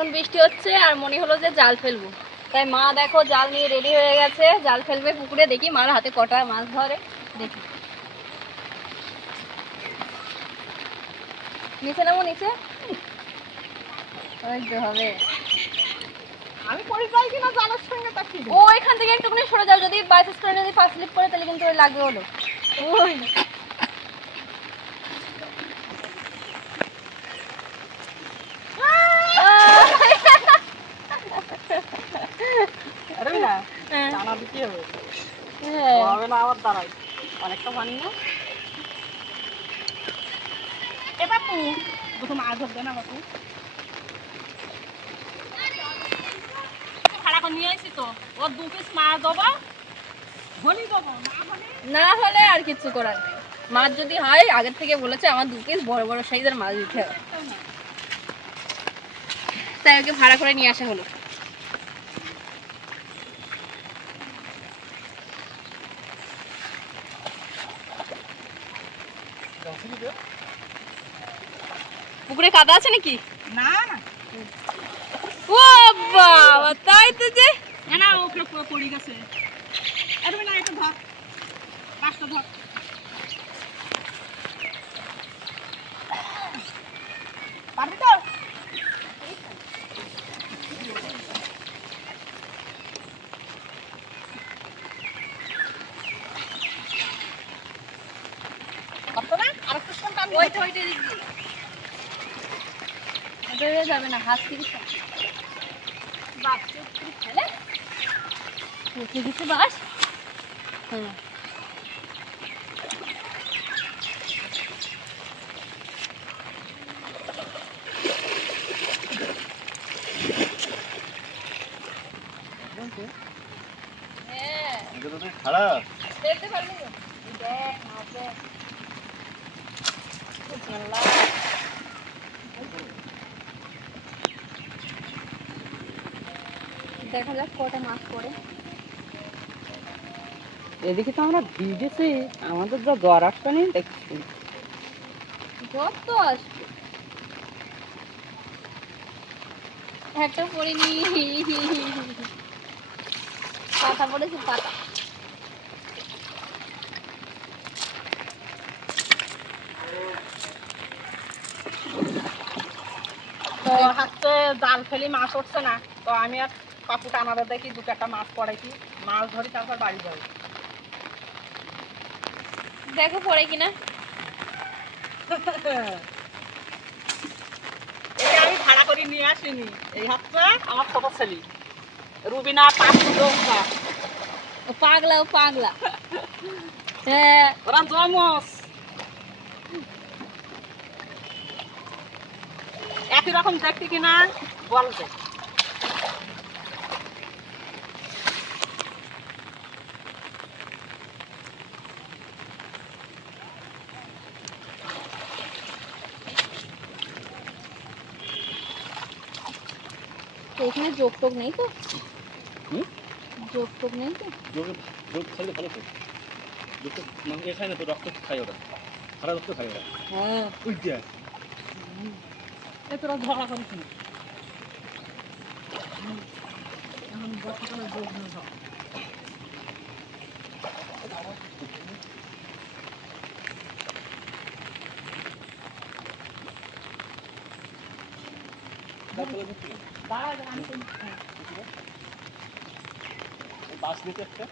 এখন বৃষ্টি হচ্ছে আর মনে হলো যে জাল ফেলবো, তাই মা দেখো জাল নিয়ে রেডি হয়ে গেছে, জাল ফেলবে পুকুরে। দেখি মার হাতে কটা মাছ ধরে, দেখি। নিচে নামো, নিচে। ওই তো হবে। আমি পড়ে যাই কিনা জালের সঙ্গে তা কি? ও এখান থেকে একটুখানি সরে যাও, যদি বাইচান্স করে যদি ফার্স্ট স্লিপ করে তাহলে কিন্তু লাগবে হলো। ওই আরে না হ্যাঁ। জানা দিতে হবে। হ্যাঁ। হবে না আমার দ্বারাই অনেকটা পানি না। এ বাপু দুটো মাছ ধরবে না বাপু? ভাড়া করে নিয়ে আসি তো, ওর 2 পিস মাছ দেবো, হলি দেবো, না হলে আর কিছু করার নেই। মাছ যদি হয়, আগের থেকে বলেছে আমার 2 পিস বড় বড় সাইজের মাছ দিতে হবে, তাই ওকে ভাড়া করে নিয়ে আসা হলো। পুকুরে কাদা আছে নাকি? না না ও বাবা, তাই তো যে না ওকে পড়ে গেছে। আরে না এটা ধর, মাছটা ধর। পারবি তো? পারতো না? আরেকটু সময় টান ওইটা ওইটা দিক দিয়ে ওটা যাবে না, হাত থেকে বাস ফেলে উঠে গেছে বাস। হ্যাঁ খারাপ দেখতে পারবি তো? দেখ মাছ দেখ। আল্লাহ। দেখা যাক কটা মাছ পড়ে। এদিকে তো আমরা ভিজেছি, আমাদের যা জ্বর আসছে নেই দেখছি। জ্বর তো আসবে, একটা পড়িনি। পাতা পড়েছে, পাতা। তো হাতে জাল ফেলি মাছ উঠছে না, তো আমি আর কাকু টানারে দেখি 2-4টা মাছ পড়াইছি, মাছ ধরি তারপর বাড়ি যাই। দেখো পড়ে কিনা। এই আমি ভাড়া করে নিয়ে আসিনি, এই হচ্ছে আমার ছোট ছেলে রুবিনা, ও পাগলা, ও পাগলা। হ্যাঁ ওরা জমস একই রকম দেখতে কিনা বলবে। তো এখানে যোগ টোগ নেই তো? হুম? যোগ টোগ নেই তো? যোগ খাইলে ভালো তো। যোগ তো মাংস খায় না তো, রক্ত খায় ওরা, সারা রক্ত খায় ওরা। হ্যাঁ উল্টা এ তোরা ঝগড়া করিস না, এখন বর্তমানে যোগ নেই সব। দাঁড়া আমি বাস দিতে একটা